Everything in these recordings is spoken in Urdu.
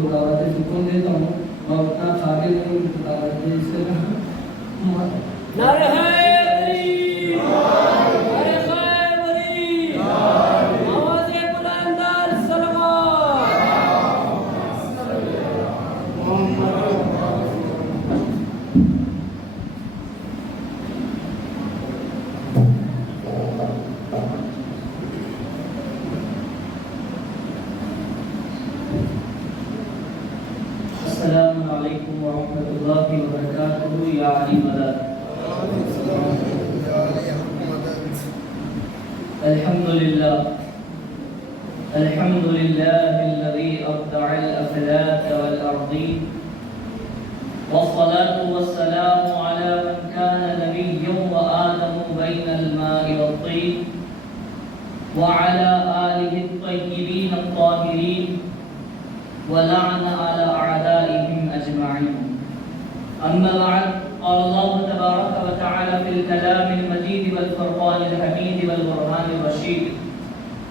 کو دعوت سکون دیتا ہوں اور اتنا قابل نہیں دعوت دے اس سے نعرہ حیدری نعرہ خیبری آواز بلند در سلوات السلام علیکم ورحمۃ اللہ وبرکاتہ یا علی مدد الحمد للہ الذي أبدع الأفلاك والأرضين والصلاة والسلام على من كان نبيا وآدم بين الماء والطين وعلى آله الطيبين الطاهرين ولعن على أعدائهم أجمعين أما بعد قال الله تبارك وتعالى في الكلام المجيد والفرقان الحميد والبرهان الرشيد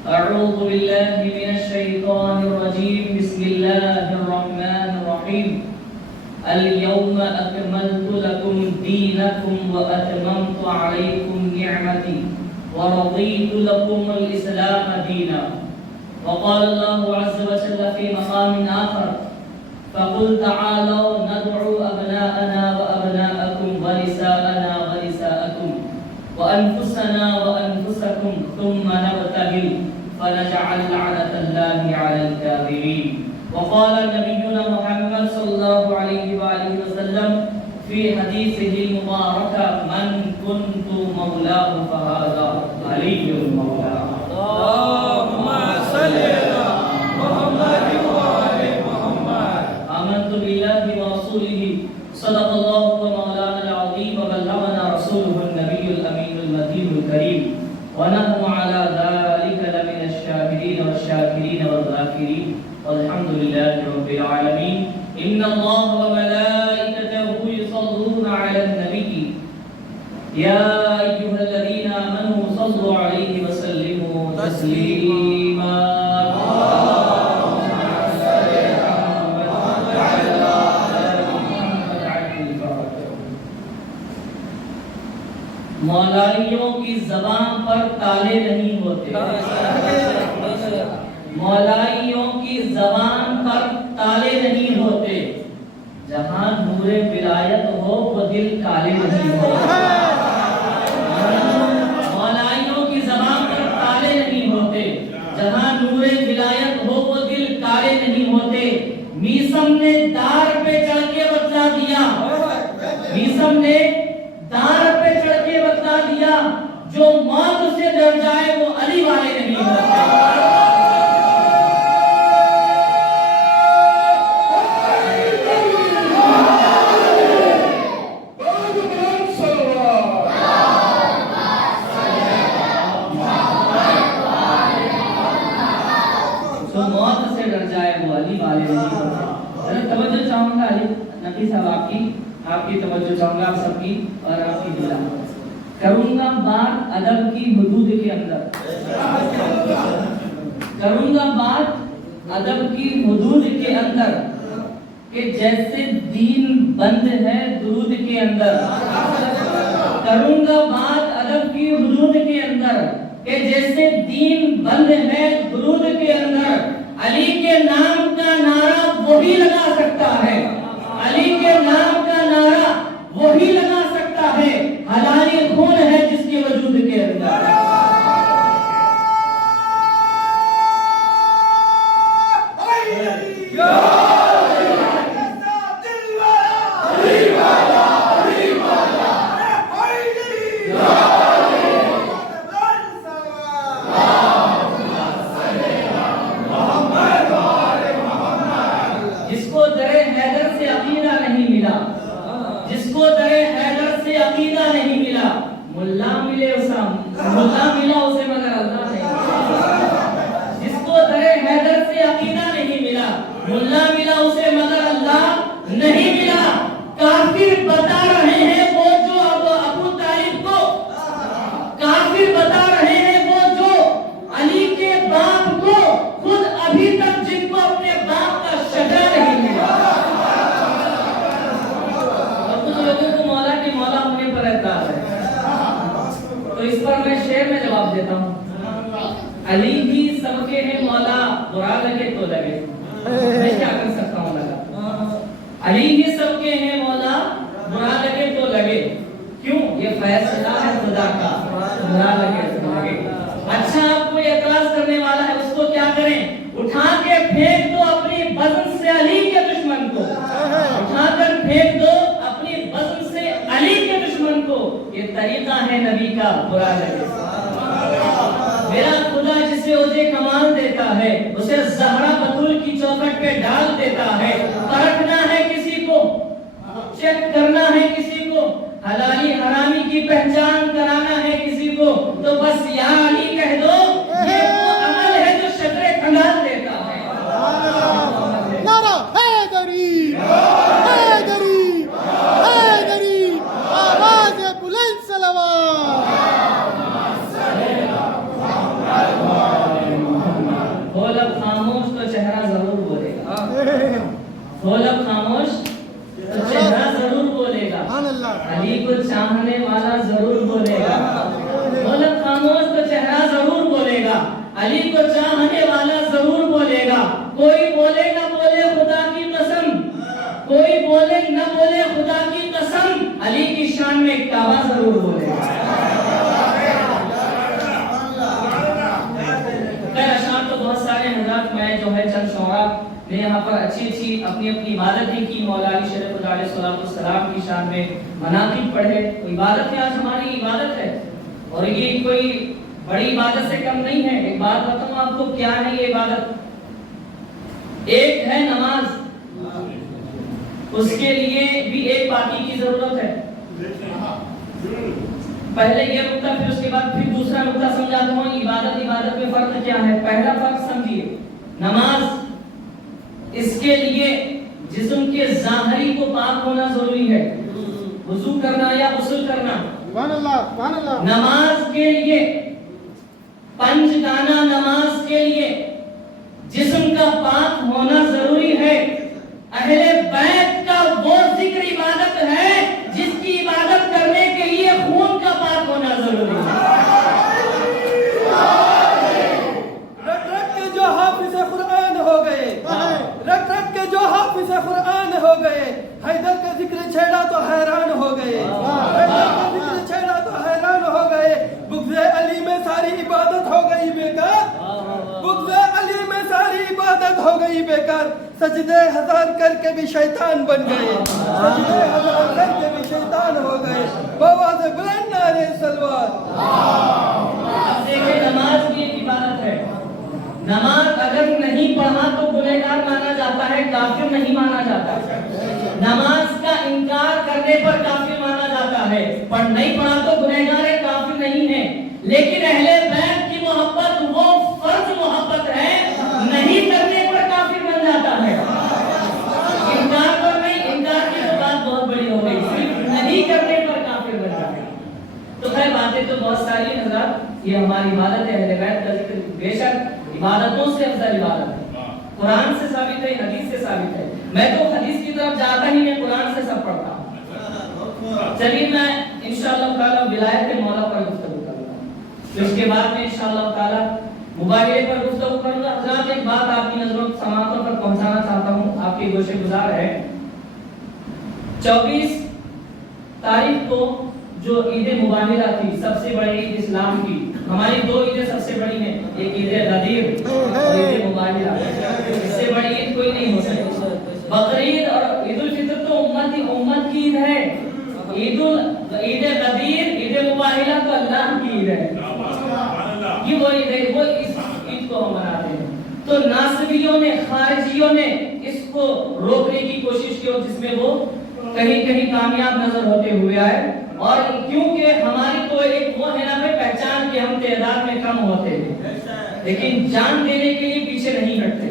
أعوذ بالله من الشيطان الرجيم بسم الله الرحمن الرحيم اليوم أكملت لكم دينكم وأتممت عليكم نعمتي ورضيت لكم الإسلام دينا وقال الله عز وجل في مقام آخر فقل تعالوا ندعو أبناءنا وأبناءكم ونساءنا ونساءكم وأنفسنا وأنفسكم ثم نبتهل فنجعل لعنة الله على الكاذبين وقال نبينا محمد صلى الله عليه وآله وسلم في حديثه المبارك من كنت مولاه فهذا علي مولاه اللهم صل على محمد وآل محمد آمنت بالله ورسوله صدق الله ومولانا العظيم وبلغنا رسوله النبي الأمين المتين الكريم ونحن على ذلك لمن الشاهدين والشاكرين والذاكرين والحمد لله رب العالمين إن الله وملائكته يصلون على النبي يا أيها الذين آمنوا صلوا عليه وسلموا تسليما مولائیوں کی زبان پر تالے نہیں ہوتے مولائیوں کی زبان پر تالے نہیں ہوتے جہاں نور ولایت ہو وہ دل کالے نہیں ہوتے مولائیوں کی زبان پر تالے نہیں ہوتے جہاں نور ولایت ہو وہ دل کالے نہیں ہوتے میسم نے دار پہ چڑھ کے بتلا دیا میسم نے دار پہ چڑھ کے بتلا دیا جو موت سے ڈر جائے وہ علی والے نہیں ہوتے تو موت سے ڈر جائے وہ علی والے نہیں ہوتے توجہ چاہوں گا علی نبی صاحب آپ کی توجہ چاہوں گا آپ سب کی اور آپ کی دعا کروں گا بات ادب کی حدود کے اندر کروں گا بات ادب کی حدود کے اندر کہ جیسے دین بند ہے درود کے اندر کروں گا بات ادب کی حدود کے اندر کہ جیسے دین بند ہے درود کے اندر علی کے نام کا نعرہ وہی لگا سکتا ہے علی کے نام کا نعرہ وہی لگا سکتا ہے حلالی خون ہے جس کے وجود کے اندر جس کو درے حیدر علی بھی سب کے ہیں مولا، برا لگے تو لگے، میں کیا کر سکتا ہوں لگا، علی بھی سب کے ہیں مولا، برا لگے تو لگے، کیوں؟ یہ فیصلہ ہے خدا کا، برا لگے تو لگے۔ اچھا آپ کوئی اعتراض کرنے والا ہے، اس کو کیا کریں؟ اٹھا کے پھینک دو اپنی بزن سے علی کے دشمن کو، اٹھا کر پھینک دو اپنی بزن سے علی کے دشمن کو، یہ طریقہ ہے نبی کا، برا لگے۔ میرا خدا جسے عہدے کمال دیتا ہے، اسے زہرا بطول کی چوکھٹ پہ ڈال دیتا ہے۔ پرکھنا ہے کسی کو، چیک کرنا ہے کسی کو، حلالی حرامی کی پہچان کرانا ہے کسی کو، تو بس یا علی کہہ دو، یہ وہ عمل ہے جو شجرے کھنگال دیتا ہے۔ نعرہ حیدری، حیدری، حیدری، آواز بلند صلوات۔ ہو لب خاموش تو چہرہ ضرور بولے گا، ہو لب خاموش تو چہرہ ضرور بولے گا، علی کو چاہنے والا ضرور بولے گا، ہو لب خاموش تو چہرہ ضرور بولے گا، علی کو چاہنے والا ضرور بولے گا۔ کوئی بولے نہ بولے خدا کی قسم، کوئی بولے نہ بولے خدا کی قسم، علی کی شان میں کعبہ ضرور بولے گا۔ اشعار تو بہت سارے حضرات، میں جو ہے چند شعراء نے یہاں پر اچھی اچھی اپنی اپنی عبادتیں کی، مولا علی شریف خدا علیہ السلام کی شان میں مناقب پڑھے۔ عبادت ہے، آج ہماری عبادت ہے، اور یہ کوئی بڑی عبادت سے کم نہیں ہے۔ ایک بات بتاؤں آپ کو، کیا ہے یہ عبادت؟ ایک ہے نماز، اس کے لیے بھی ایک پاکی کی ضرورت ہے۔ پہلے یہ نقطہ، پھر اس کے بعد پھر دوسرا نقطہ سمجھاتا ہوں۔ عبادت میں فرق کیا ہے؟ پہلا فرق سمجھیے، نماز، اس کے لیے جسم کے ظاہری کو پاک ہونا ضروری ہے، وضو کرنا یا غسل کرنا۔ سبحان اللہ، سبحان اللہ۔ نماز کے لیے، پنج گانا نماز کے لیے جسم کا پاک ہونا ضروری ہے۔ اہل بیت کا وہ ذکر عبادت ہے جس کی عبادت کرنے کے لیے خون کا پاک ہونا ضروری ہے۔ رٹ رٹ کے جو حافظ قرآن ہو گئے، رٹ رٹ کے جو حافظ قرآن ہو گئے، حیدر کا ذکر چھیڑا تو حیران ہو گئے، حیدر کا ذکر چھیڑا تو حیران ہو گئے۔ بغض علی میں ساری عبادت ہو گئی بیکار، بغض علی میں ساری عبادت ہو گئی بیکار۔ سجدے ہزار کر کے بھی شیطان بن گئے، سجدے ہزار کر کے بھی شیطان ہو گئے۔ بآواز بلند نعرہ صلوات۔ اب دیکھیں، نماز بھی ایک عبادت ہے۔ نماز اگر نہیں پڑھا تو گنہگار مانا جاتا ہے، کافر نہیں مانا جاتا۔ نماز کا انکار کرنے پر کافر مانا جاتا ہے، پر نہیں پڑھا تو گنہگار ہے، کافر نہیں ہے۔ لیکن اہل بیت کی محبت وہ فرض محبت ہے، نہیں کرنے پر کافر بن جاتا ہے۔ انکار پر نہیں، انکار کی تو بات بہت بڑی ہو گئی، صرف نہیں کرنے پر کافر بن جاتا ہے۔ تو خیر باتیں تو بہت ساری ہیں حضرات، یہ ہماری عبادت ہے، اہل بیت کا ذکر بے شک عبادتوں سے افضل عبادت ہے، قرآن سے ثابت ہے، حدیث سے ثابت ہے۔ میں تو حدیث کی طرف جاتا ہی نہیں، قرآن سے سب پڑھتا ہوں۔ چلیے میں انشاءاللہ تعالی ولایت مولا پر گفتگو کروں گا، پھر اس کے بعد میں انشاءاللہ تعالی مباہرے پر گفتگو کروں گا۔ حضرات ایک بات آپ کی نظروں سماعتوں پر پہنچانا چاہتا ہوں، آپ کی گوشے گزار ہے۔ 24 تاریخ کو جو عید مباہرہ تھی، سب سے بڑی عید اسلام کی، ہماری دو عیدیں سب سے بڑی ہیں، ایک عید غدیر اور عید مباہرہ، اس سے بڑی عید کوئی نہیں ہو سکتی۔ بقرعید اور عید الفطر تو امت کی عید ہے، عید غدیر، عید مباہرہ تو اللہ کی عید ہے، یہ وہ عید ہے، وہ اس عید کو ہم مناتے ہیں۔ تو ناصبیوں نے، خارجیوں نے اس کو روکنے کی کوشش کی، اور جس میں وہ کہیں کہیں کامیاب نظر ہوتے ہوئے آئے، اور کیونکہ ہماری تو ایک وہ ہے نا پہچان کہ ہم تعداد میں کم ہوتے ہیں لیکن جان دینے کے لیے پیچھے نہیں ہٹتے،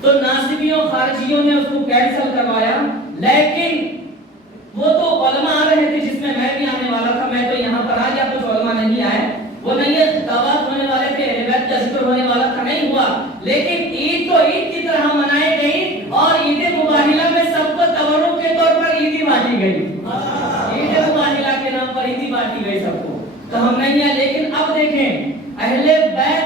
تو ناصبیوں خارجیوں نے اس کو کینسل کروایا۔ لیکن وہ تو علماء آ رہے تھے، جس میں بھی آنے والا تھا، میں تو یہاں پر آ گیا، کچھ علماء نہیں آئے، وہ نہیں خطابات ہونے والے تھے، اہل بیت کا ذکر ہونے والا تھا، نہیں ہوا، لیکن عید تو عید کی طرح منائی گئی، اور عید مباہرہ میں سب کو تبرک کے طور پر عیدی بانٹی گئی، عید مباہرہ کے نام پر عیدی بانٹی گئی سب کو، تو ہم نہیں ہیں۔ لیکن اب دیکھیں، اہل بیت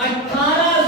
18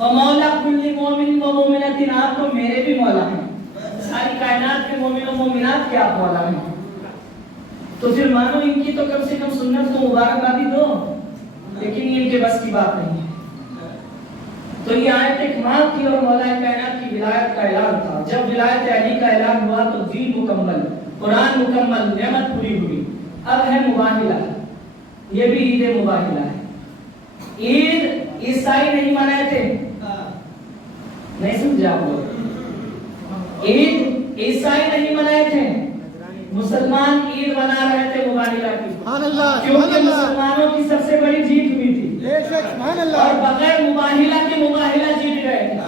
ومولا کل مومن و مومنۃ، آپ تو میرے بھی مولا ہیں، ساری کائنات کے مومن و مومنات کے آپ مولا ہیں، تو پھر مانو ان کی تو کم سے کم سنت کو مبارکبادی دو، لیکن یہ ان کے بس کی بات نہیں ہے۔ تو یہ آیت کمال کی اور مولا کائنات کی ولایت کا اعلان تھا۔ جب ولایت علی کا اعلان ہوا تو دین مکمل، قرآن مکمل، نعمت پوری ہوئی۔ اب ہے مباہلہ، یہ بھی عید مباہلہ ہے۔ عید عیسائی نہیں منائے تھے، نہیں سمجھا آپ لوگ، عید عیسائی نہیں منائے تھے، مسلمان عید منا رہے تھے مباہلہ کی، سبحان اللہ، کیونکہ مسلمانوں کی سب سے بڑی جیت ہوئی تھی، بے شک، سبحان اور اللہ، بغیر مباہلہ کے مباہلہ جیت گئے تھے۔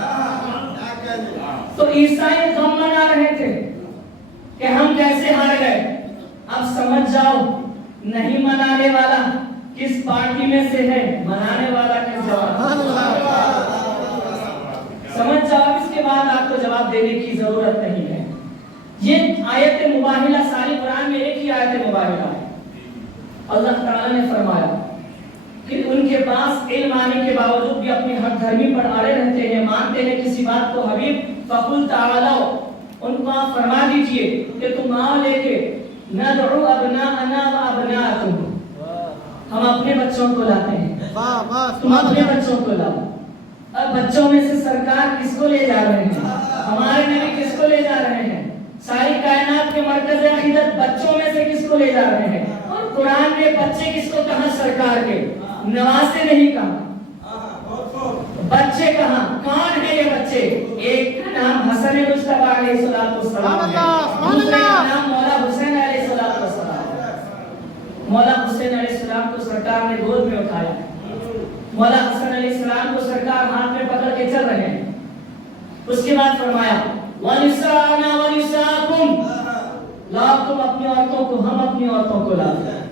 تو عیسائی غم منا رہے تھے کہ ہم کیسے ہار گئے۔ اب سمجھ جاؤ نہیں منانے والا کس پارٹی میں سے ہے، منانے والا کس سبحان جواب۔ اللہ، سمجھ جاؤ، اس کے بعد آپ کو جواب دینے کی ضرورت نہیں ہے۔ یہ آیت مباہلہ ساری قرآن میں ایک ہی آیت مباہلہ ہے۔ اللہ تعالیٰ نے فرمایا کہ ان کے پاس علم آنے کے باوجود بھی اپنی حق دھرمی پر اڑے رہتے ہیں، مانتے ہیں کسی بات کو حبیب، فقل تعالوا، ان کو آپ فرما دیجئے کہ تم آؤ لے کے ندعو ابناءنا و ابناءکم، ہم اپنے بچوں کو لاتے ہیں، واہ واہ، تم سبحان اپنے اللہ، بچوں کو لاؤ۔ اب بچوں میں سے سرکار کس کو لے جا رہے ہیں؟ ہمارے نبی کس کو لے جا رہے ہیں؟ ساری کائنات کے مرکز عقیدت بچوں میں سے کس کو لے جا رہے ہیں؟ اور قرآن نے بچے کس کو کہا؟ سرکار کے، نواسے نہیں کہا۔ بچے کہاں؟ کون ہے یہ بچے؟ ایک کا نام حسن مصطفیٰ علیہ السلام ہے، دوسرے کا نام مولا حسین علیہ السلام ہے۔ مولا حسین علیہ السلام کو سرکار نے گود میں اٹھایا، مولا حسن علیہ السلام کو سرکار ہاتھ میں پکڑ کے چل رہے ہیں۔ اس کے بعد فرمایا وَنِسَاءَنَا وَنِسَاءَكُمْ، لاؤ تم اپنی عورتوں کو، ہم اپنی عورتوں کو لاتے ہیں۔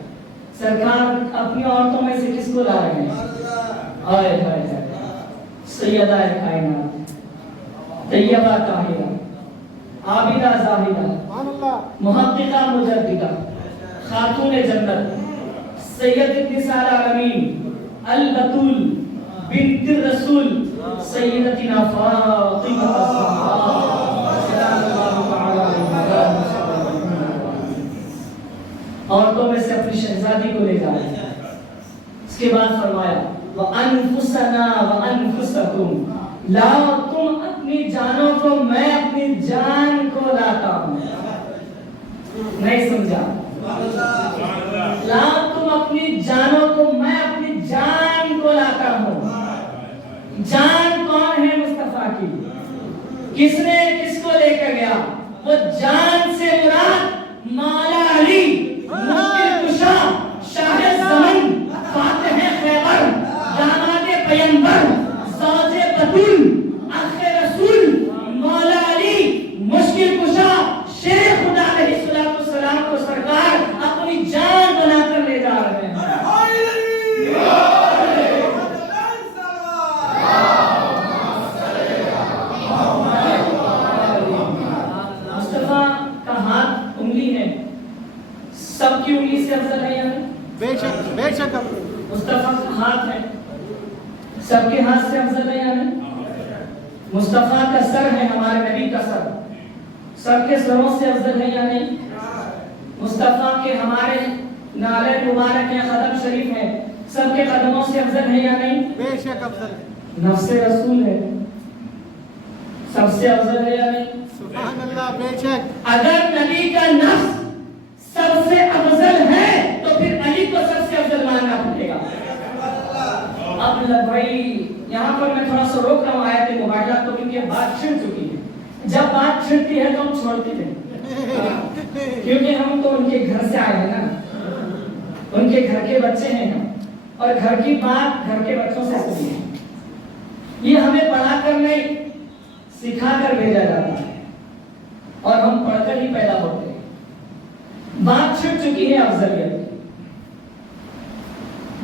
سرکار اپنی عورتوں میں سے کس کو لا رہے ہیں؟ آئے ہائے سیدہ کائنات، طیبہ طاہرہ، عابدہ زاہدہ، سبحان اللہ، محققہ مجددہ، خاتون جنت، سید نساء العالمین، البتول بنت الرسول، سیدتنا فاطمہ الزہرا سلام اللہ تعالی علیہا۔ عورتوں میں سے اپنی شہزادی کو لے جائے۔ اس کے بعد فرمایا وَأَنفُسَنَا وَأَنفُسَكُمْ، لاؤ تم اپنی جانوں کو، میں اپنی جان کو لاتا ہوں۔ نہیں سمجھا؟ لاؤ تم اپنی جانوں کو، میں اپنی جان کو لاتا ہوں۔ جان کون ہے مصطفیٰ کی؟ کس نے کس کو لے کر گیا؟ وہ جان سے مراد مولا علی، مشکل کشا، شاہ زمن، فاتح خیبر، داماد پیمبر، زوج بتول، اخ رسول، مولا علی، مشکل کشا، شیر خدا علیہ السلام کو سرکار اپنی جان بنا کر لے جا رہے ہیں۔ مصطفیٰ کا ہاتھ انگلی ہے، سب کی انگلی سے افضل ہے یا نہیں؟ بے شک، بے شک، مصطفیٰ کا ہاتھ ہے، سب کے ہاتھ سے افضل ہے یا نہیں؟ مصطفیٰ کا سر ہے، ہمارے نبی کا سر، سب کے سروں سے افضل ہے یا نہیں؟ مصطفیٰ کے ہمارے نالے مبارک ہیں، قدم شریف ہیں، سب کے قدموں سے افضل ہے یا نہیں؟ بے شک افضل ہے، نفس رسول ہے، سب سے افضل ہے یا نہیں؟ سبحان اللہ، بے شک، اگر نبی کا نفس سب سے افضل ہے تو پھر علی کو سب سے افضل ماننا پڑے گا۔ اب بھائی یہاں پر میں تھوڑا سا روک رہا ہوں آیت مباہلہ کو، کیونکہ بات چھڑ چکی ہے۔ جب بات چھڑتی ہے تو ہم چھوڑتے ہیں، کیونکہ ہم تو ان کے گھر سے آئے ہیں نا، ان کے گھر کے بچے ہیں ہم، اور گھر کی بات گھر کے بچوں سے سنی ہے۔ یہ ہمیں پڑھا کر نہیں، سکھا کر بھیجا جاتا ہے، اور ہم پڑھ کر ہی پیدا ہوتے ہیں۔ بات چھڑ چکی ہے افضلیت کی۔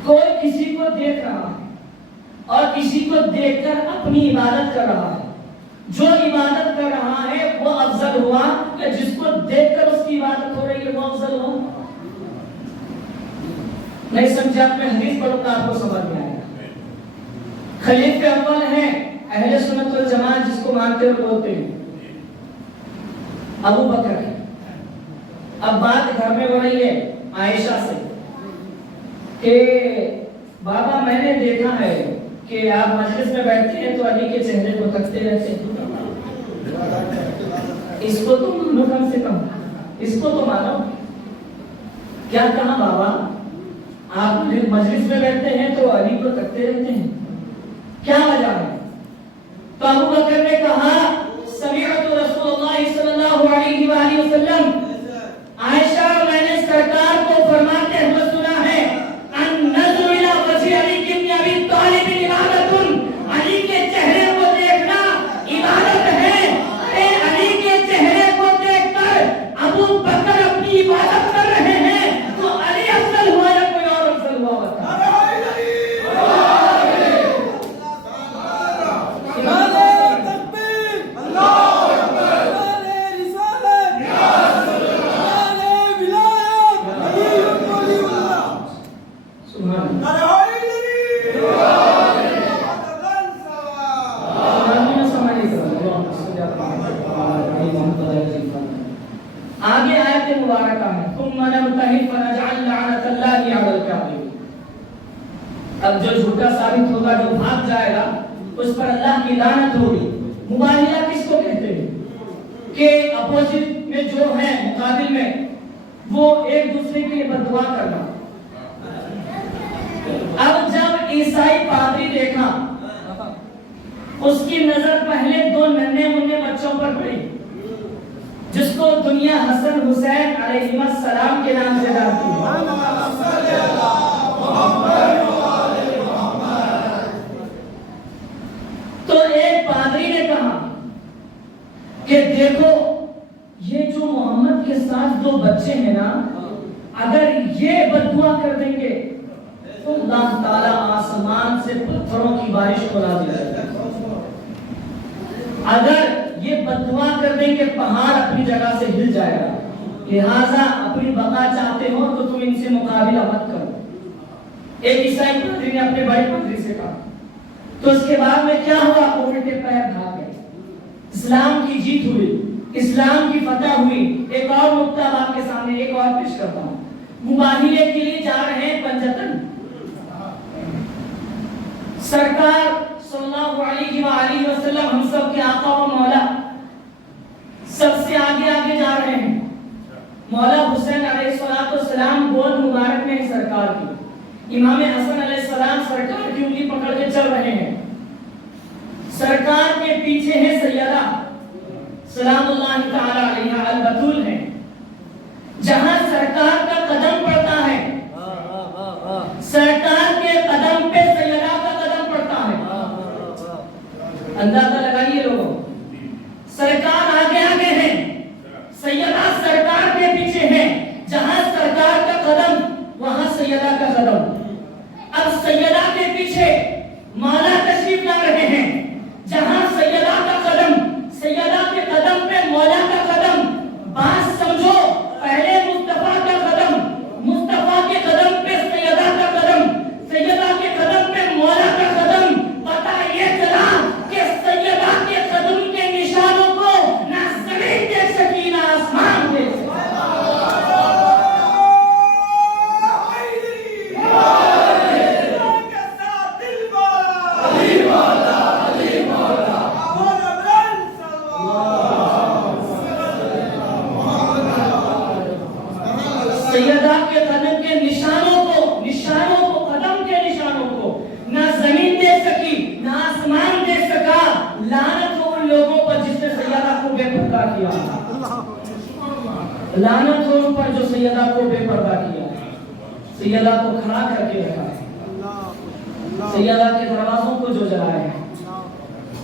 کوئی کسی کو دیکھ رہا ہے اور کسی کو دیکھ کر اپنی عبادت کر رہا ہے، جو عبادت کر رہا ہے وہ افضل ہوا یا جس کو دیکھ کر اس کی عبادت ہو رہی ہے وہ افضل ہوا؟ نہیں سمجھا؟ میں حدیث پڑھوں گا آپ کو سمجھ میں آئے گا۔ خلیفہ اول ہیں اہل سنت والجماعت جس کو مانتے اور بولتے ہیں ابو بکر ہے. اب بات گھر میں ہو رہی ہے عائشہ سے کہ بابا میں نے دیکھا ہے کہ آپ مجلس میں بیٹھتے ہیں تو علی کے چہرے کو تکتے رہتے ہیں. اس کو تو مانو کم سے کم, اس کو تو مانو. کیا کہا بابا, آپ مجلس میں بیٹھتے ہیں تو علی کو تکتے رہتے ہیں, کیا وجہ ہے؟ تو ابو بکر نے کہا سمعت رسول اللہ صلی اللہ علیہ وآلہ وسلم, عائشہ میں نے سرکار کو فرماتے ہوئے سنا ہے النظر الى وجه علی بن ابی طالب عبادت, علی کے چہرے کو دیکھنا عبادت ہے. اے علی کے چہرے کو دیکھ کر ابو بکر اپنی عبادت کر رہے ہیں تو علی افضل ہوا یا کوئی اور افضل ہوا؟ بتا. آگے آیت مبارکہ ہے ثم نبتہل فنجعل لعنت اللہ علی الکاذبین. اب جو جھوٹا ثابت ہوگا, جو بھاگ جائے گا, اس پر اللہ کی لعنت ہوگی. مباہلہ کس کو کہتے ہیں کہ اپوزٹ میں جو ہے مقابل میں وہ ایک دوسرے کے لیے بد دعا کرنا. اب جب عیسائی پادری دیکھا اس کی نظر پہلے دو ننھے منھے بچوں پر پڑی جس کو دنیا حسن حسین علیہ السلام کے نام سے جانتی ہے. تو ایک پادری نے کہا کہ دیکھو یہ جو محمد کے ساتھ دو بچے ہیں نا, اگر یہ بد دعا کر دیں گے تو اللہ تعالیٰ آسمان سے پتھروں کی بارش کو نازل کرے گا. اگر یہ بد دعا کر دیں کہ پہاڑ اپنی جگہ سے ہل جائے گا, لہٰذا اپنی بقا چاہتے ہو تو تم ان سے مقابلہ مت کرو. ایک عیسائی پادری نے اپنے بڑے پادری سے کہا. تو اس کے بعد میں کیا ہوا, وہ الٹے پیر بھاگ گئے. اسلام کی جیت ہوئی, اسلام کی فتح ہوئی. ایک اور نقطہ آپ کے سامنے ایک اور پیش کرتا ہوں. مباہلے کے لیے جا رہے ہیں پنجتن. سرکار صلی اللہ علیہ وآلہ وسلم ہم سب کے آقا و مولا سب سے آگے آگے جا رہے ہیں. مولا حسین علیہ السلام گود مبارک میں ہیں سرکار کی. امام حسن علیہ السلام سرکار کی انگلی پکڑ کے چل رہے ہیں. سرکار کے پیچھے ہے سیدہ سلام اللہ تعالی علیہا البتول ہے. جہاں سرکار کا قدم پڑتا ہے, سرکار کے قدم پہ سیدہ کا قدم پڑتا ہے. اندازہ لگائیے لوگوں, سرکار آگے آگے ہیں, سیدہ سرکار کے پیچھے ہیں. جہاں سرکار کا قدم وہاں سیدہ کا قدم. اب سیدہ کے پیچھے مولا تشریف لا رہے ہیں. جہاں سیدہ کا قدم, سیدہ کے قدم پہ مولا کا قدم. بات سمجھو, پہلے مصطفیٰ کا قدم, مصطفیٰ کے قدم پہ سیدہ کا قدم, سیدہ کے قدم پہ مولا کا قدم. پتہ یہ چلا کہ سیدہ کے قدم کے نشانوں کو نہ زمین دیکھ سکی نہ آسمان دیکھ سکی. سیدہ کے قدم کے نشانوں کو قدم کے نشانوں کو نہ زمین دیکھ سکی نہ آسمان دیکھ سکا. لعنت ہو ان لوگوں پر جس نے سیدہ کو بے پردہ کیا. لعنت ہو ان پر جو سیدہ کو بے پردہ کیا, سیدہ کو کھڑا کر کے رکھا ہے, سیدہ کے دروازوں کو جو جلائے ہیں.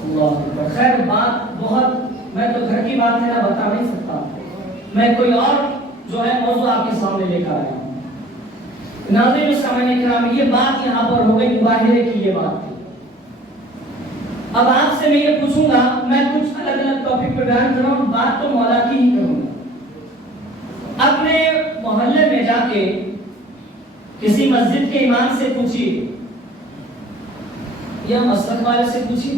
اللہ خیر بات بہت, میں تو گھر کی بات ہے نہ بتا نہیں سکتا. میں کوئی اور جو ہے موضوع آپ کے سامنے لے کر آیا ہوں. ناظرین و سامعین کرام, یہ بات یہاں پر ہو گئی مباہلے کی یہ بات تھی. اب آپ سے میں یہ پوچھوں گا, میں کچھ الگ الگ ٹاپک پہ بیان کر رہا ہوں, بات تو مولا کی ہی کروں گا. اپنے محلے میں جا کے کسی مسجد کے امام سے پوچھیے یا مسجد والے سے پوچھیے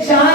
4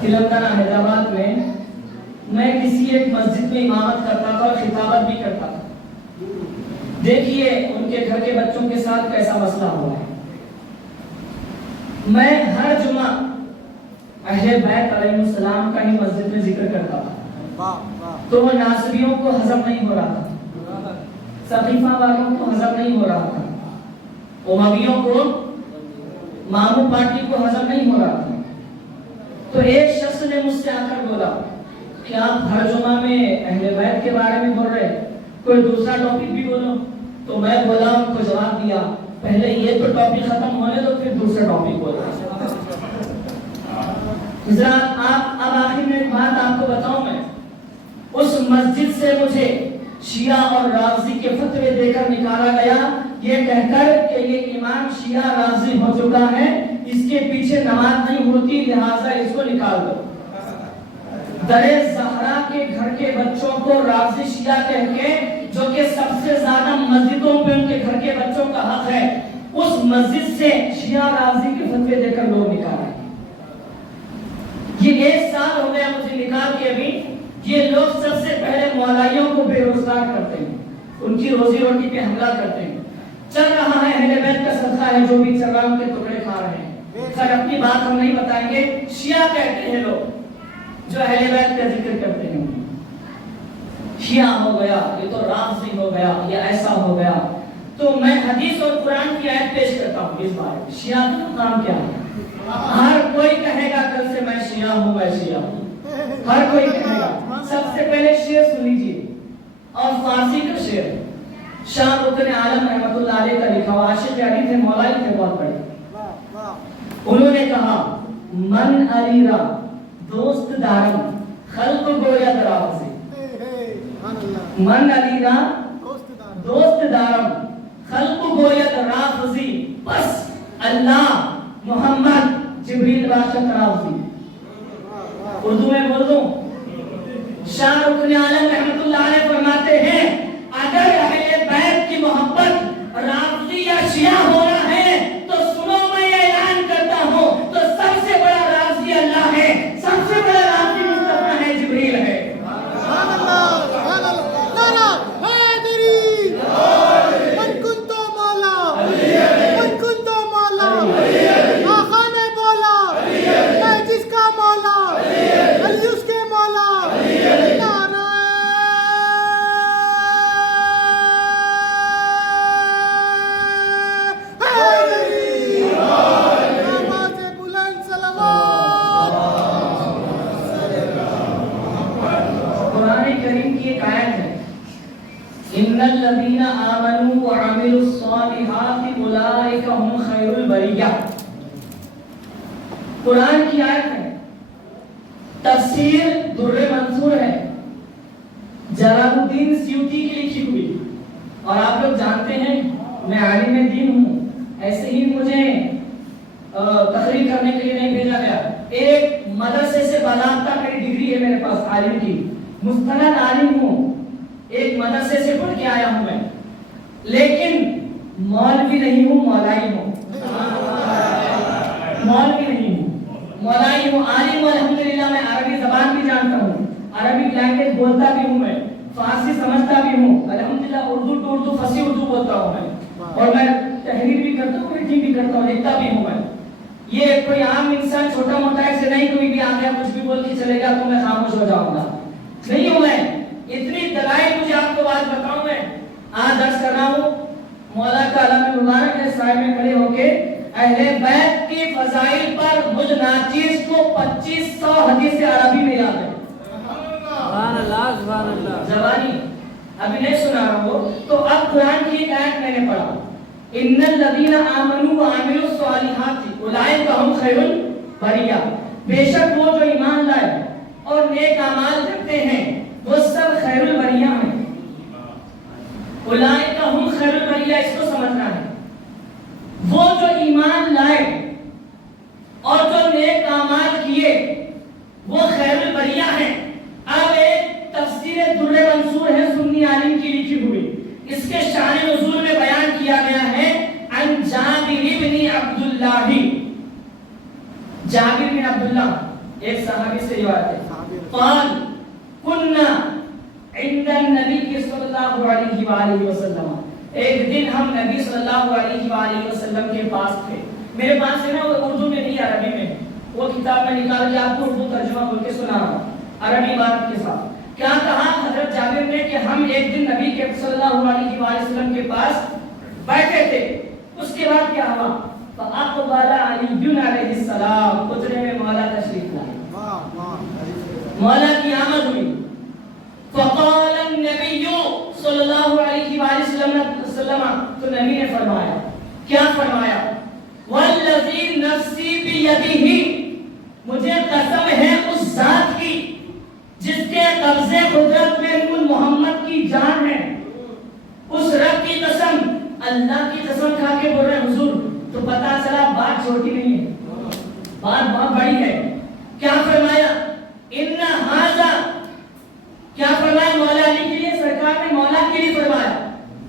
تلنگانہ حیدرآباد میں کسی ایک مسجد میں امامت کرتا تھا اور خطابت بھی کرتا تھا. دیکھیے ان کے گھر کے بچوں کے ساتھ کیسا مسئلہ ہوا ہے. میں ہر جمعہ اہل بیت علیہ السلام کا ہی مسجد میں ذکر کرتا تھا, تو وہ ناصریوں کو ہضم نہیں ہو رہا تھا, سقیفہ والوں کو ہضم نہیں ہو رہا تھا, امویوں کو, ماموں پارٹی کو ہضم نہیں ہو رہا تھا. تو ایک شخص نے مجھ سے آ کر بولا کہ آپ ہر جمعہ میں اہل بیت کے بارے میں بول رہے, کوئی دوسرا ٹاپک بھی بولو. تو میں بولا, ان کو جواب دیا, پہلے یہ تو ٹاپک ختم ہونے دو پھر دوسرا ٹاپک بولو. اب آخر میں ایک بات آپ کو بتاؤں, میں اس مسجد سے مجھے شیعہ اور رافضی کے فتوے دے کر نکالا گیا, یہ کہہ کر کہ یہ امام شیعہ رافضی ہو چکا ہے, اس کے پیچھے نماز نہیں ہوتی, لہٰذا اس کو نکال دو. درِ زہرا کے گھر کے بچوں کو رافضی شیعہ کہہ کے, جو کہ سب سے زیادہ مسجدوں پہ ان کے گھر کے بچوں کا حق ہے, اس مسجد سے شیعہ رافضی کے فتوے دے کر لوگ نکالے. یہ 1 سال ہو گیا مجھے نکال کے. ابھی یہ لوگ سب سے پہلے مولائیوں کو بے روزگار کرتے ہیں, ان کی روزی روٹی پہ حملہ کرتے ہیں. چل رہا ہے اہل بیت کا صدقہ ہے, جو بھی چل رہا ہے ان کے ٹکڑے کھا رہے ہیں. سر اپنی بات ہم نہیں بتائیں گے, شیعہ کہتے ہیں لوگ جو اہل بیت کا ذکر کرتے ہیں. شیعہ ہو گیا, یہ تو رافضی ہو گیا, یہ ایسا ہو گیا. تو میں حدیث اور قرآن کی آیت پیش کرتا ہوں اس بارے میں. شیعہ کا کام کیا ہے؟ ہر کوئی کہے گا کل سے میں شیعہ ہوں, میں شیعہ ہوں, ہر کوئی کہے گا. سب سے پہلے شعر سن لیجیے, اور فارسی کا شعر شاہ رکن عالم رحمۃ اللہ علیہ کا لکھا ہوا. عاشق علی تھے, مولائی تھے بہت بڑے. انہوں نے کہا, من علی را دوست دارم خلق گویا رافضی. من علی را دوست دارم خلق گویا رافضی, بس اللہ محمد جبریل باشد رافضی. اردو میں بول دوں, شاہ رکن عالم رحمۃ اللہ علیہ فرماتے ہیں, اگر اہل بیت کی محبت رافضی یا شیعہ ہونا ہے تو سنو میں یہ اعلان کرتا ہوں, تو سب سے بڑا رافضی اللہ ہے, سب سے بڑا رافضی مصطفیٰ ہے, جبریل ہے. ان الذين آمنوا وعملوا الصالحات اولئك هم خير البریہ. قرآن کی آیت ہے, تفسیر در منصور ہے, جلال الدین سیوطی کی لکھی ہوئی. اور آپ لوگ جانتے ہیں میں عالم دین ہوں, ایسے ہی مجھے تقریر کرنے کے لیے نہیں بھیجا گیا. ایک مدرسے سے باضابطہ میری ڈگری ہے میرے پاس عالم کی, مستند عالم ہوں, ایک مدرسے سے پڑھ کے آیا ہوں میں, لیکن مولوی نہیں ہوں, مولائی ہوں. مولوی نہیں ہوں, مولائی ہوں, عالم ہوں. الحمدللہ میں عربی زبان بھی جانتا ہوں, عربک لینگویج بولتا بھی ہوں, میں فارسی سمجھتا بھی ہوں, الحمدللہ اردو ٹو اردو فصیح اردو بولتا ہوں میں, اور میں تحریر بھی کرتا ہوں, ریڈنگ بھی کرتا ہوں, لکھتا بھی ہوں میں. یہ کوئی عام انسان چھوٹا موٹا ایسے نہیں کوئی بھی آ گیا کچھ بھی بول کے چلے گا تو میں خاموش ہو جاؤں گا, نہیں ہوں. میں اتنی دلائل مجھے آپ کو بات بتاؤں, میں آج درس کر رہا ہوں, مولا کا علم مبارک ہے, سائے میں کھڑے ہو کے اہل بیت کی فضائل پر مجھ ناچیز کو 2500 حدیث عربی میں یاد ہے. سبحان اللہ, سبحان اللہ, زبانی ابھی نہیں سنا رہا ہوں. تو اب قرآن کی ایک آیت میں نے پڑھا, ان الذین آمنوا وعملوا الصالحات اولئک هم خیر البریہ. بے شک وہ جو ایمان لائے اور نیک اعمال کرتے ہیں وہ سب خیر البریہ ہیں. اولئک هم خیر البریہ, اس کو سمجھنا ہے. وہ جو ایمان لائے اور جو نیک اعمال کیے وہ خیر البریہ ہیں. اب ایک تفسیر در منصور ہے سنی عالم کی لکھی ہوئی, اس کے شان نزول میں بیان کیا گیا ہے, عن جابر بن عبداللہ. جابر بن عبداللہ ایک صحابی سے روایت ہے قال كنا عند النبي صلی اللہ علیہ وآلہ وسلم ایک دن ہم نبی صلی اللہ علیہ وآلہ وسلم کے پاس تھے. میرے پاس ہے نا وہ اردو میں نہیں عربی میں وہ کتاب میں نکال کے آپ کو اردو ترجمہ بول کے سنا رہا ہوں عربی بات کے ساتھ. کیا کہا حضرت جابر نے کہ ہم ایک دن نبی کے صلی اللہ علیہ وآلہ وسلم کے پاس بیٹھے تھے. اس کے بعد کیا ہوا فاقبل علی علیہ السلام اترے میں مولا تشریف لائے. مولا کی آمد ہوئی. فقال النبی صلی اللہ علیہ وآلہ وسلم تو نبی نے فرمایا کیا فرمایا والذی نفسی بیدہ مجھے قسم ہے اس ذات کی جس کے قبض قدرت میں محمد کی جان ہے. اس رب کی قسم اللہ کی قسم کھا کے بول رہے حضور تو پتا چلا بات چھوٹی نہیں ہے بات بہت بڑی ہے. کیا فرمایا ان ھذا کیا فرمایا مولا علی کے لیے سرکار نے مولا کے لیے فرمایا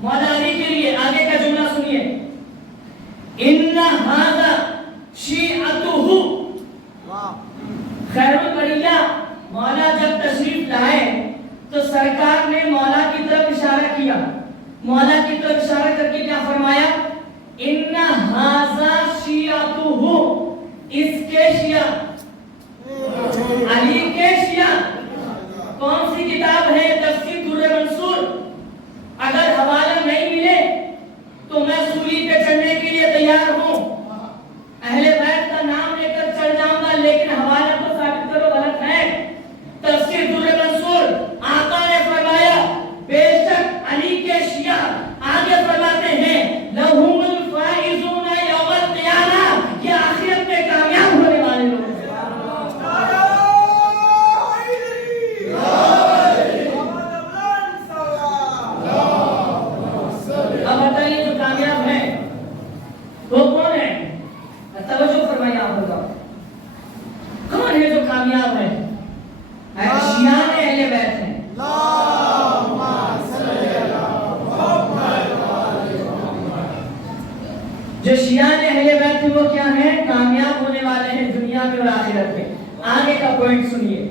مولا علی کے لیے. آگے کا جملہ سنیے ان ھذا شیعتہ خیر البریہ مولا جب تشریف لائے تو سرکار نے مولا کی طرف اشارہ کیا. مولا کی طرف اشارہ کر کے کیا فرمایا ان ھذا شیعتہ اس کے شیعہ علی کے شیعہ. کون سی کتاب ہے تفسیر در منصور. اگر حوالہ نہیں ملے تو میں سولی پہ چڑھنے کے لیے تیار ہوں اہل بیت کا نام لے کر چڑھ جاؤں گا لیکن حوالہ تو ثابت کرو غلط ہے. تفسیر در منصور آقا نے فرمایا بے شک علی کے شیعہ آگے فرماتے ہیں لہم الفائزون یوم القیامہ یہ آخرت میں کامیاب ہونے والے لوگ ہیں. اب بتائیے جو کامیاب ہیں وہ کون ہے؟ توجہ فرمائیے آپ لوگ کون ہے جو کامیاب ہے؟ شیعہ اہل بیت ہیں. جو شیعہ اہل بیت ہیں وہ کیا ہیں؟ کامیاب ہونے والے ہیں دنیا میں اور آخرت میں. آگے کا پوائنٹ سنیے.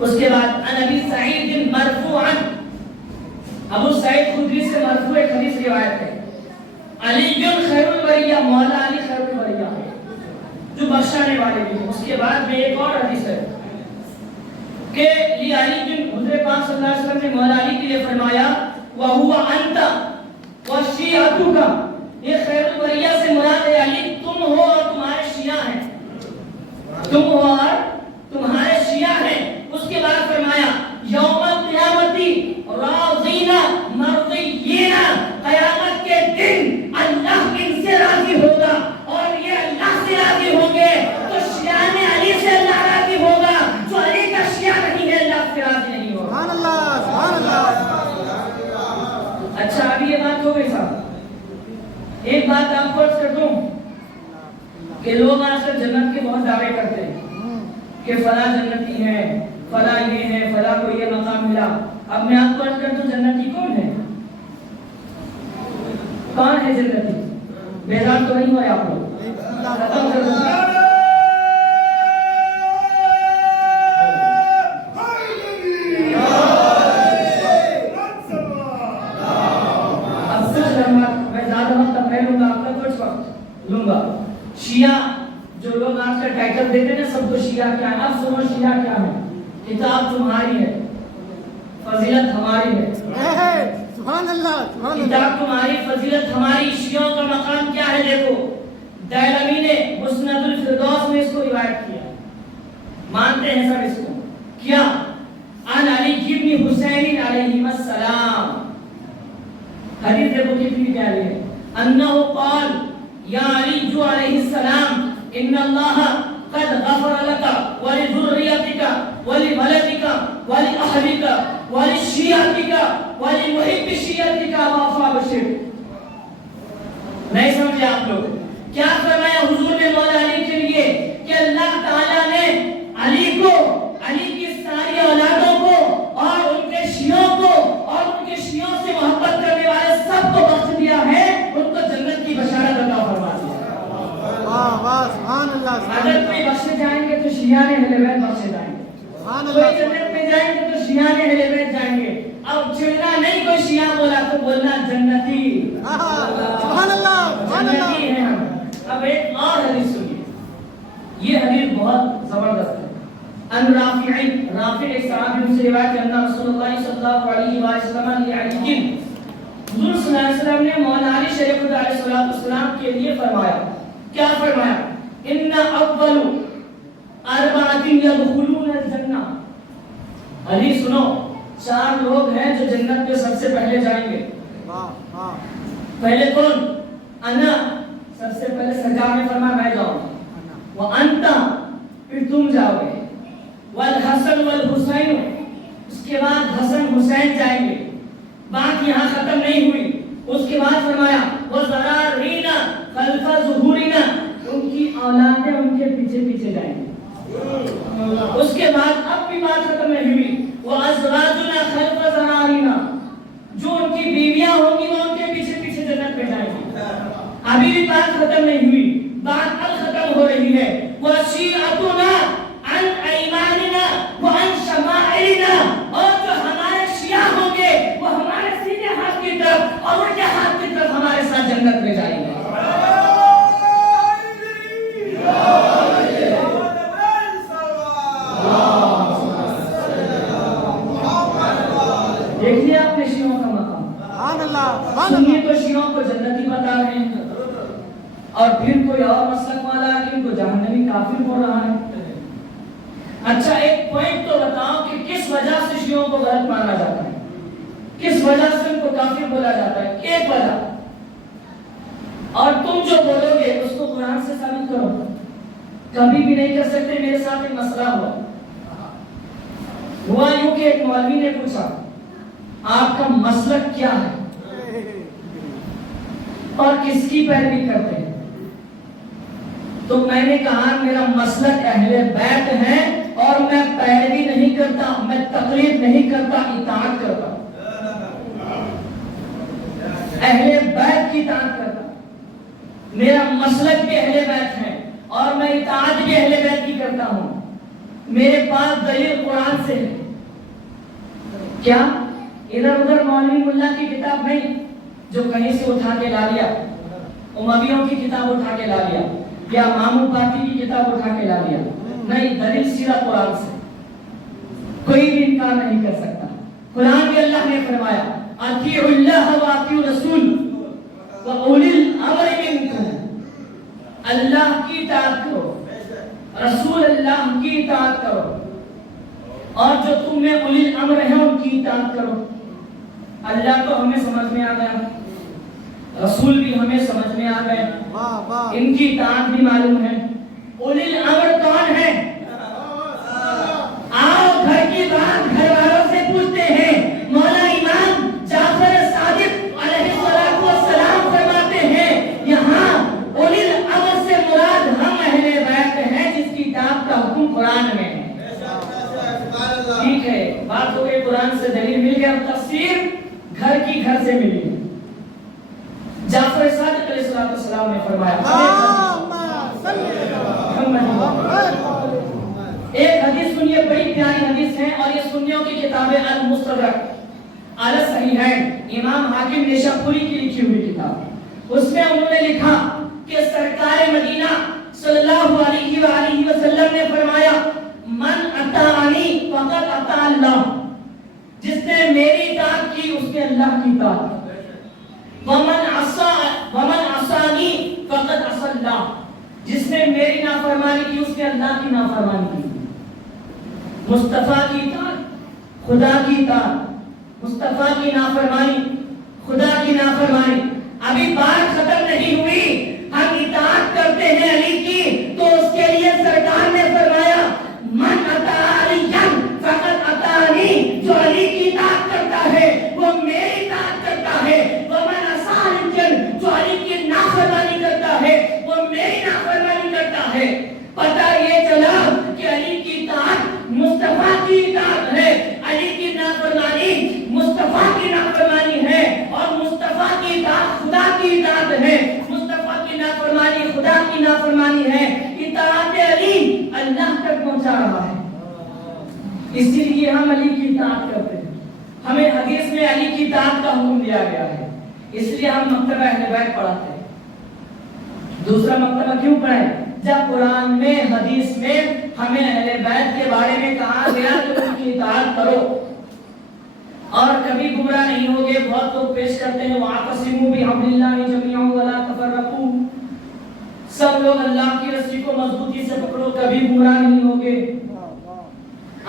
اس کے بعد عن ابی سعید مرفوعا ابو سعید خدری سے مرفوع ایک حدیث روایت ہے علی خیر البریہ مولا علی خیر البریہ ہے جو بخشانے والے بھی ہیں. اس کے بعد میں ایک اور حدیث ہے کہ علی حضور پاک صلی اللہ علیہ وسلم نے مولا علی کے لیے فرمایا وَهُوَ أَنْتَ وَشِيعَتُكَ یہ خیر البریہ سے مراد ہے علی تم ہو اور تمہارے شیعہ ہیں. تم ہو اور تمہارے شیعہ ہیں. اس کے بعد فرمایا یوم القیامتی راضین مرضیین قیامت کے دن اللہ ان سے راضی ہوگا اور یہ اللہ سے راضی ہوں گے. تو شیعہ علی سے اللہ راضی ہوگا جو علی کا شیعہ نہیں ہے اللہ سے راضی نہیں ہوگا. سبحان اللہ سبحان اللہ. اچھا ابھی یہ بات ہو گئی صاحب. ایک بات آپ کو عرض کر دوں کہ لوگ آج کل جنت کے بہت دعوے کرتے ہیں کہ فلاں جنتی ہے فلاں یہ ہے فلاں کو یہ مقام ملا. اب میں آپ کو عرض کر دوں جنتی کون ہے؟ کون ہے جنتی؟ بیدار تو نہیں ہوئے آپ لوگ. ختم کر دوں. شیعہ جو لوگ آج کا ٹائٹل دیتے ہیں سب کو شیعہ کیا ہے. اب سنو شیعہ کیا ہے. کتاب تمہاری ہے فضیلت ہماری ہے. سبحان اللہ سبحان اللہ. کتاب تمہاری فضیلت ہماری. شیعوں کا مقام کیا ہے دیکھو. دیلمی نے مسند الفردوس میں اس کو روایت کیا. مانتے ہیں سب اس کو. کیا عن علی بن حسین علیہ السلام حدیث دیکھو کتنی پیاری ہے. انہ قال یا علی جو علیہ السلام ان اللہ قد غفر لك ولذريتك ولولدك ولأهلك ولشيعتك ولمحب شيعتك وافا بشر. نہیں سمجھے آپ لوگ کیا فرمایا حضور نے مولا علی کے لیے کہ اللہ تعالیٰ نے علی کو علی کی ساری اولادوں کو اور ان کے شیعوں کو اور ان کے شیعوں سے محبت کرنے والے سب کو بخش دیا ہے. ان کو جنت کی بشارت عطا فرما دیا. واہ واہ سبحان اللہ. اگر کوئی بخشے جائے شیعان اہل بیت بخشے جائیں گے. سبحان کوئی اللہ جنت میں جائیں گے تو شیعان اہل بیت جائیں گے. اب چڑنا نہیں کوئی شیعہ بولا تو بولنا جنتی. سبحان اللہ سبحان اللہ. جنتی ہیں ہم. اب ایک اور حدیث سنیے, یہ حدیث بہت زبردست ہے. ان رافع ایک صحابی سے روایت ہے ان رسول اللہ صلی اللہ علیہ وسلم علی حضور صلی اللہ علیہ وسلم نے مولا علی شریف علیہ السلام کے لیے فرمایا, کیا فرمایا؟ ان اول اربعۃ يدخلون الجنہ. علی سنو, 4 لوگ ہیں جو جنت میں سب سے پہلے جائیں گے. پہلے کون؟ انا, سب سے پہلے سرکار نے فرمایا میں جاؤں گا. وانت, پھر تم جاؤ گے. والحسن والحسین, اس کے بعد حسن حسین جائیں گے. بات یہاں ختم نہیں ہوئی. اس کے بعد فرمایا وزرارینا خلف ظہورنا, ان کی اولادیں ان کے پیچھے پیچھے جائیں گے. اس کے بعد اب بھی بات ختم نہیں ہوئی. وازواجنا خلف زرارینا, جو ان کی بیویاں ہوں گی وہ ان کے پیچھے پیچھے جنت میں جائیں گی. ابھی بھی بات ختم نہیں ہوئی, بات اب ختم ہو رہی ہے. وشیعتنا عن ایماننا وعن شمائلنا, اور جو ہمارے شیعہ ہوں گے وہ ہمارے سیدھے ہاتھ کی طرف اور ان کے ہاتھ کی طرف ہمارے ساتھ جنت میں جائیں گے. دیکھیے آپ نے شیعوں کا مقام. سبحان اللہ سبحان سنی اللہ. تو شیعوں کو جنتی بتا رہے ہیں اور پھر کوئی اور مسلک والا ہے ان کو جہنمی کافر بول رہا ہے. اچھا ایک پوائنٹ تو بتاؤ کہ کس وجہ سے شیعوں کو غلط مانا جاتا ہے, کس وجہ سے ان کو کافر بولا جاتا ہے؟ ایک وجہ, اور تم جو بولو گے اس کو قرآن سے ثابت کرو. کبھی بھی نہیں کر سکتے. میرے ساتھ ایک مسئلہ ہوا یوں کہ ایک مولوی نے پوچھا آپ کا مسلک کیا ہے اور کس کی پیروی کرتے ہیں؟ تو میں نے کہا میرا مسلک اہل بیت ہے اور میں پیروی نہیں کرتا, میں تقلید نہیں کرتا, اطاعت کرتا ہوں. اہل بیت کی اطاعت کرتا ہوں. میرا مسلک بھی اہل بیت ہے اور میں اطاعت بھی اہل بیت کی کرتا ہوں. میرے پاس دلیل قرآن سے ہے. کیا ادھر ادھر مولوی ملا کی کتاب نہیں جو کہیں سے اٹھا کے لا لیا, امویوں کی کتاب اٹھا کے لا لیا, یا مامو پارٹی کی کتاب اٹھا کے لا لیا. نہیں, دلیل سیدھا قرآن سے. کوئی بھی انکار نہیں کر سکتا. قرآن میں اللہ نے فرمایا اطیعوا اللہ واطیعوا الرسول واولی الامر منکم. اللہ کی اطاعت کرو, رسول اللہ کی اطاعت کرو, اور جو تم میں اولی الامر ہیں ان کی اطاعت کرو. اللہ تو ہمیں سمجھ میں آ گیا, رسول بھی ہمیں سمجھ میں آ گئے, ان کی اطاعت بھی معلوم ہے. اولی الامر کون ہے؟ آؤ گھر کی بات گھر والوں سے پوچھتے ہیں. مولا امام جعفر صادق علیہ السلام فرماتے ہیں یہاں اولی الامر سے مراد ہم اہل بیت ہیں جس کی اطاعت کا حکم قرآن میں ہے. ٹھیک ہے, بات ہو گئی قرآن سے دلیل مل گیا, تفسیر گھر کی گھر سے ملی. جعفر صادق علیہ السلام نے فرمایا ایک حدیث سنیے, بڑی پیاری حدیث ہے اور یہ سنیوں کی کتاب المستدرک علی الصحیحین, امام حاکم نیشاپوری کی لکھی ہوئی کتاب. اس میں انہوں نے لکھا کہ سرکار مدینہ صلی اللہ علیہ وآلہ وسلم نے فرمایا من اطاعنی فقد اطاع اللہ. جس نے میری اطاعت کی اس نے اللہ کی اطاعت کی. ومن عصانی فقد عصى اللہ. جس نے میری نافرمانی کی اس نے اللہ کی نافرمانی کی. مصطفیٰ کی اطاعت خدا کی اطاعت, مصطفیٰ کی نافرمانی خدا کی نافرمانی. ابھی بات ختم نہیں ہوئی. ہم اطاعت کرتے ہیں علی کی تو اس کے لیے سرکار نے فرمایا من اطاع علیٰ فقد اطاعنی. جو علی کی اطاعت کرتا ہے وہ میری اطاعت کرتا ہے. ومن عصى علیٰ, جو علی کی نافرمانی کرتا ہے وہ میری نافرمانی کرتا ہے. پتہ یہ چلا کہ علی کی اطاعت مصطفیٰ کی اطاعت ہے, علی کی نافرمانی مصطفیٰ کی نافرمانی ہے, اور مصطفیٰ کی اطاعت خدا کی اطاعت ہے. اسی لیے ہم علی کی اطاعت کرتے ہیں. ہمیں حدیث میں علی کی اطاعت کا حکم دیا گیا ہے, اس لیے ہم مکتبہ اہل بیت پڑھاتے ہیں. دوسرا مکتبہ کیوں پڑھیں؟ جب قرآن میں حدیث میں ہمیں اہل بیت کے بارے میں کہا گیا کہ ان کی اطاعت کرو اور کبھی گمراہ نہیں ہوگے. بہت لوگ پیش کرتے ہیں وَاعْتَصِمُوا بِحَبْلِ اللَّهِ جَمِيعًا وَلَا تَفَرَّقُوا, سب لوگ اللہ کی رسی کو مضبوطی سے پکڑو, کبھی گمراہ نہیں ہوگے.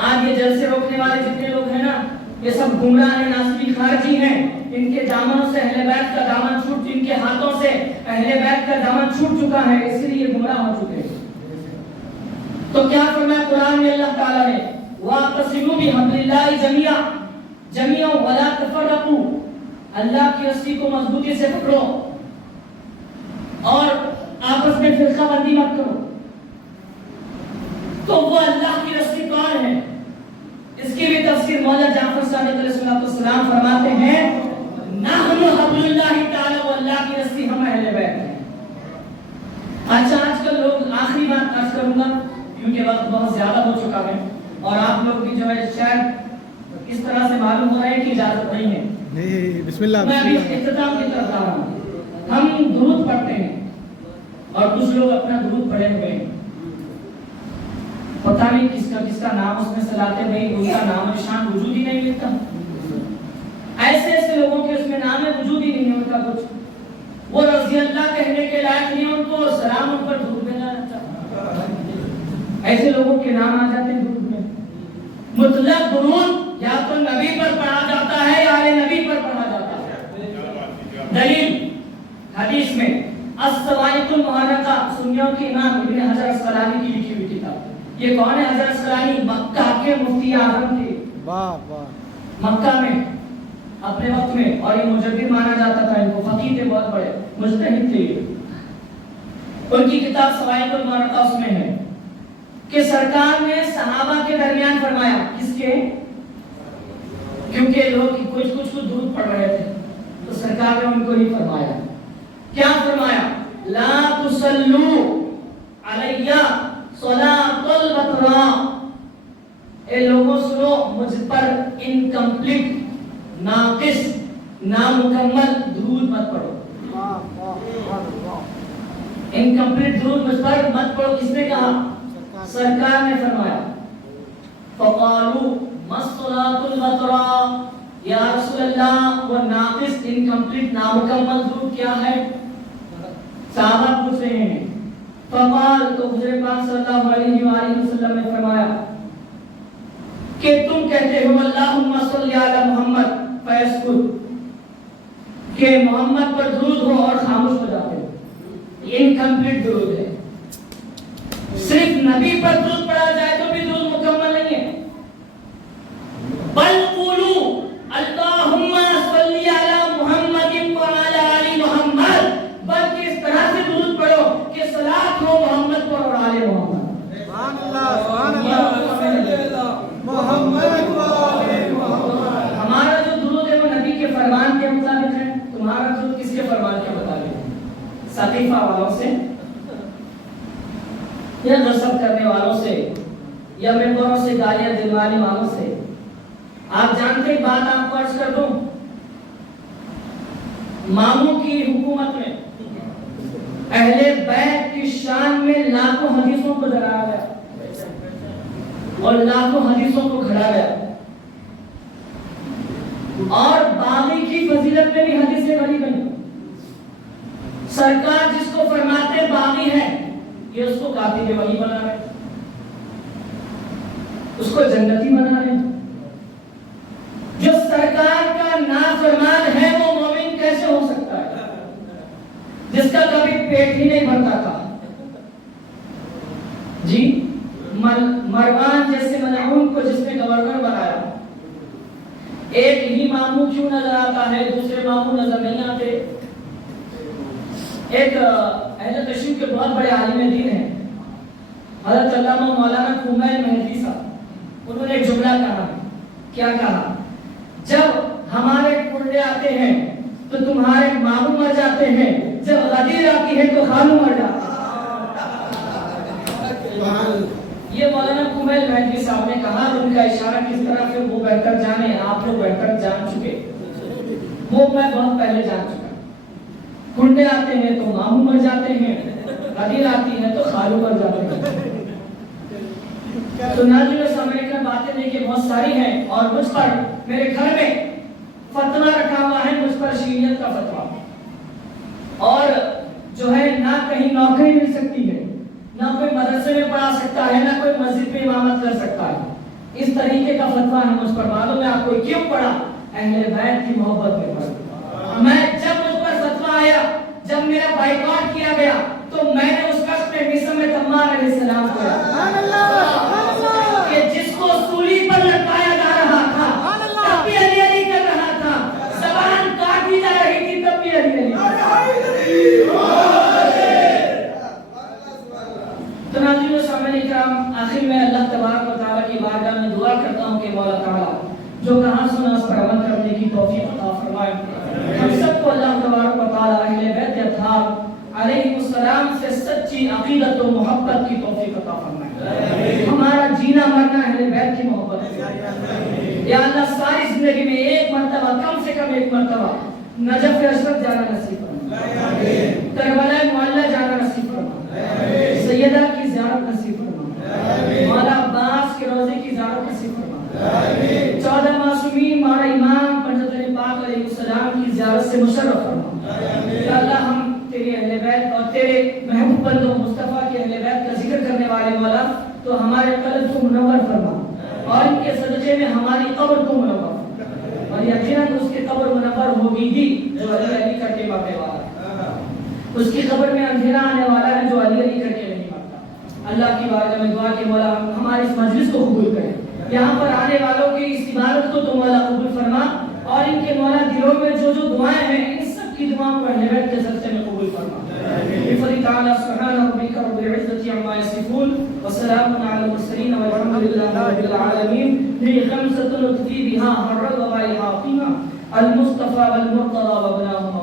آج یہ جلسے روکنے والے جتنے لوگ ہیں نا, یہ سب گمراہ ہیں, ناسبی خارجی ہیں. ان کے دامنوں سے اہل بیت کا دامن چھوٹ, ان کے ہاتھوں سے اہل بیت کا دامن چھوٹ چکا ہے, اس لیے گمراہ ہو چکے ہیں. تو کیا فرمایا قرآن میں اللہ تعالیٰ نے, وَاعْتَصِمُوا بِحَبْلِ اللَّهِ جَمِيعًا وَلَا تَفَرَّقُوا, اللہ کی رسی کو مضبوطی سے پکڑو اور آپس میں فرقہ بندی مت کرو. تو وہ اللہ کی رسی کون ہے؟ اس کی بھی تفسیر مولا جعفر صادق علیہ السلام فرماتے ہیں, نحن حبل اللہ تعالی, وہ اللہ کی رسی ہم اہل بیت ہیں. اچھا, آج کل لوگ, آخری بات عرض کروں گا کیونکہ وقت بہت زیادہ ہو چکا ہے اور آپ لوگ بھی جو ہے شاید اس طرح سے معلوم ہو رہا ہے کہ اجازت نہیں ہے. نہیں, بسم اللہ. میں ابھی اختتام کی طرف جا رہا ہوں. ہم درود پڑھتے ہیں اور کچھ لوگ اپنا درود پڑھے ہوئے ہیں, پتہ نہیں کس کا نام اس میں سے لاتے نہیں, ان کا نام نشان وجود ہی نہیں ملتا. ایسے لوگوں کے اس میں نام وجود ہی نہیں ہے, ان کا کچھ, وہ رضی اللہ کہنے کے لائق نہیں, ان کو سلام ان پر درود بھیجنا چاہتا. ایسے لوگوں کے نام آ جاتے ہیں درود میں. مطلق درود یا تو نبی پر پڑھا جاتا ہے یا آل نبی پر پڑھا جاتا ہے. دلیل حدیث میں الصواعق المحرقہ, سنیوں کے امام ابن حجر اسقلانی کی لکھی ہوئی کتاب. یہ کون ہے حجر اسقلانی؟ مکہ کے مفتی اعظم تھے. واہ واہ. مکہ میں اپنے وقت میں, اور یہ مجدد مانا جاتا تھا, ان کو فقیہ تھے, بہت بڑے مجتہد تھے. ان کی کتاب صواعق المحرقہ اس میں ہے کہ سرکار نے صحابہ کے درمیان فرمایا, کس کے؟ کیونکہ لوگ کچھ درود پڑھ رہے تھے تو سرکار نے ان کو ہی فرمایا. کیا فرمایا؟ لا تصلوا علی صلاۃ البتراء, اے لوگوں سنو, مجھ پر انکمپلیٹ, ناقص, نامکمل درود مت پڑھو. انکمپلیٹ درود مجھ پر مت پڑھو. کس نے کہا؟ سرکار نے فرمایا. فقالوا ما الصلاۃ البتراء, یا رسول اللہ وہ ناقص, انکمپلیٹ, نامکمل درود کیا ہے؟ صحابہ پوچھ رہے ہیں. فقال, تو حضور پاک صلی اللہ علیہ وآلہ وسلم نے فرمایا کہ تم کہتے ہو اللہم صلی علی محمد فیسکت, کہ محمد پر درود ہو اور خاموش ہو جاتے ہو. یہ انکمپلیٹ درود ہے. صرف نبی پر درود پڑھا جائے تو بھی درود مکمل نہیں ہے. بل قولوا اللہم صلی علی محمد وعلی آل محمد, بلکہ اس طرح سے درود پڑھو کہ صلاۃ ہو محمد پر اور آل محمد. سبحان اللہ, سبحان اللہ, محمد و آل محمد. ہمارا جو درود ہے وہ نبی کے فرمان کے مطابق ہے, تمہارا درود کس کے فرمان کے مطابق ہے؟ سقیفہ والوں سے یا غصب کرنے والوں سے یا ممبروں سے گالیاں دلوانے والوں سے. آپ جانتے ہیں, بات آپ کو عرض کر دوں, ماموں کی حکومت میں اہل بیت کی شان میں لاکھوں حدیثوں کو درایا گیا اور لاکھوں حدیثوں کو کھڑا گیا, اور باغی کی فضیلت میں بھی حدیثیں بڑی گئی. سرکار جس کو فرماتے باغی ہے, یہ اس کو کاتب وحی بنا رہے, اس کو جنتی بنا رہے. جو سرکار کا نافرمان ہے وہ مومن کیسے ہو سکتا ہے, جس کا کبھی پیٹ ہی نہیں بھرتا تھا؟ جی, مروان جیسے ملعون کو جس نے گورنر بنایا, ایک ہی ماموں کیوں نظر آتا ہے, دوسرے ماموں نظر نہیں آتے. ایک اہل تشریف کے بہت بڑے عالم دین ہیں, حضرت علامہ مولانا کمیل مہدی صاحب, انہوں نے ایک جملہ کہا. کیا کہا؟ جب ہمارے پردے آتے ہیں تو تمہارے ماموں مر جاتے ہیں, جب غدیر آتی ہے تو خالو مر جاتے ہیں. یہ مولانا کمیل مہدی صاحب نے کہا, ان کا اشارہ وہ میں بہت پہلے جان چکا. کنڈے آتے ہیں تو ماموں مر جاتے ہیں, قدیر آتی ہے تو خالو مر جاتے ہیں. تو ناظرین سامنے کا باتیں دیکھیے بہت ساری ہیں, اور مجھ پر میرے گھر میں فتویٰ رکھا ہوا ہے, مجھ پر شریعت کا فتویٰ, اور جو ہے نہ کہیں نوکری مل سکتی ہے, نہ کوئی مدرسے میں پڑھا سکتا ہے, نہ کوئی مسجد میں امامت کر سکتا ہے. اس طریقے کا فتویٰ ہے مجھ پر. معلوم ہے آپ کو کیوں پڑھا؟ اہل بیت کی محبت میں پڑھا. میں جب مجھ پر فتویٰ آیا, جب میرا بائیکاٹ کیا گیا, تو میں نے اس وقت میں مسلم میں تمار علیہ السلام کو کہ جس کو سولی پر لٹکایا جا رہا تھا تب بھی علی علی کر رہا تھا, زبان کاٹی جا رہی تھی تب بھی علی علی. تو ناظرین و سامعین کرام, آخر میں اللہ تبارک و تعالیٰ کی بارگاہ میں دعا کرتا ہوں کہ مولا تعالیٰ جو کہاں سنا اس پر عمل کرنے کی توفیق عطا فرمائے. ہم سب کو اللہ تبارک و تعالیٰ اہل بیت اطہار علیہ السلام سے سچی عقیدت و محبت کی توفیق عطا فرمائے. ہمارا جینا مرنا اہل بیت کی محبت ہے. یا اللہ ساری زندگی میں ایک مرتبہ, کم سے کم ایک مرتبہ نجف اشرف جانا نصیب فرما, کربلا معلیٰ جانا نصیب فرما, سیدہ کی زیارت نصیب فرما, مولا عباس کے روضے کی زیارت نصیب فرما, 14 معصومین مولا امام حضرت علی پاک علیہ السلام کی زیارت سے مشرف فرما. یا اللہ ہم تیرے اہل بیت اور تیرے محبوب بندوں مصطفیٰ کے اہل بیت کا ذکر کرنے والے مولا, تو ہمارے قلب کو منور فرما, اور ان کے صدقے میں ہماری قبر کو منور فرما, اور یقیناً اس کی قبر منور ہوگی ہی جو علی علی کر کے مرنے والا ہے. اس کی قبر میں اندھیرا آنے والا ہے جو علی علی کر کے نہیں مرتا. اللہ کی بارگاہ میں دعا کہ مولا ہماری اس مجلس کو قبول کرے, یہاں پر آنے والوں کی اس عبادت کو تو مولا قبول فرما, اور ان کے مولا دلوں میں جو جو دعائیں ہیں ان سب کی دعاؤں کو اہل بیت کے صدقے میں قبول فرما. بفضل تعالی سبحان ربک رب العزۃ عما یصفون وسلام علی المرسلین والحمد للہ رب العالمین. هي خمسة نطفي بها حر وبائها قيمة المصطفى والمرتضى وابناهما